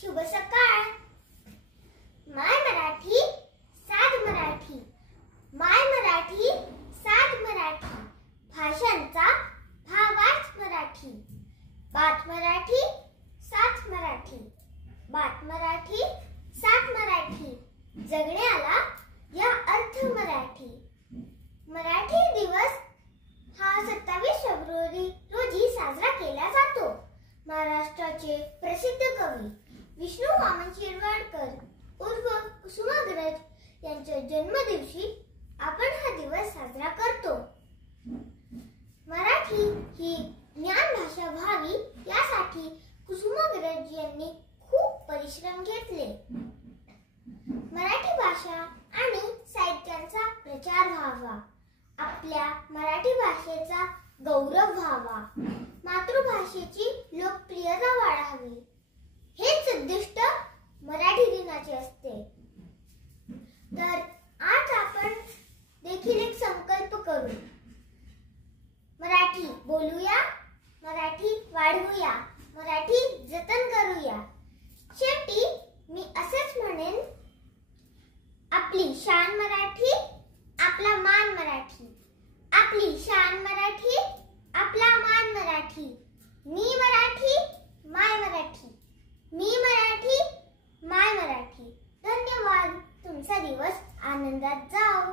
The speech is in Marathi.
शुभ सकाळ. माय मराठी साध मराठी, माय मराठी साध मराठी, भाषांचा भावाच मराठी. बात मराठी साथ मराठी, बात मराठी साथ मराठी, जगण्याला या अर्थ मराठी. मराठी दिवस हा 27 फेब्रुवारी रोजी साजरा केला जातो. महाराष्ट्राचे प्रसिद्ध कवी विष्णू वामन शिरवाडकर उर्फ कुसुमाग्रज यांच्या जन्मदिवशी आपण हा दिवस साजरा करतो. मराठी ही ज्ञान भाषा व्हावी यासाठी कुसुमाग्रज यांनी खूप परिश्रम घेतले. मराठी भाषा आणि साहित्याचा प्रचार व्हावा, आपल्या मराठी भाषेचा गौरव व्हावा, मातृभाषेची लोकप्रियता वाढावी, हेच उद्दिष्ट मराठी दिनाचे असते. तर आज आपण देखील एक संकल्प करू. मराठी बोलूया, मराठी वाढवूया, मराठी जतन करूया. शेवटी मी असेच म्हणेन, आपली शान मराठी, आपला मान मराठी. आपली शान मराठी, आपला मान मराठी. मी मराठी, माय मराठी. मी मराठी, माय मराठी. धन्यवाद. तुमचा दिवस आनंदात जाओ.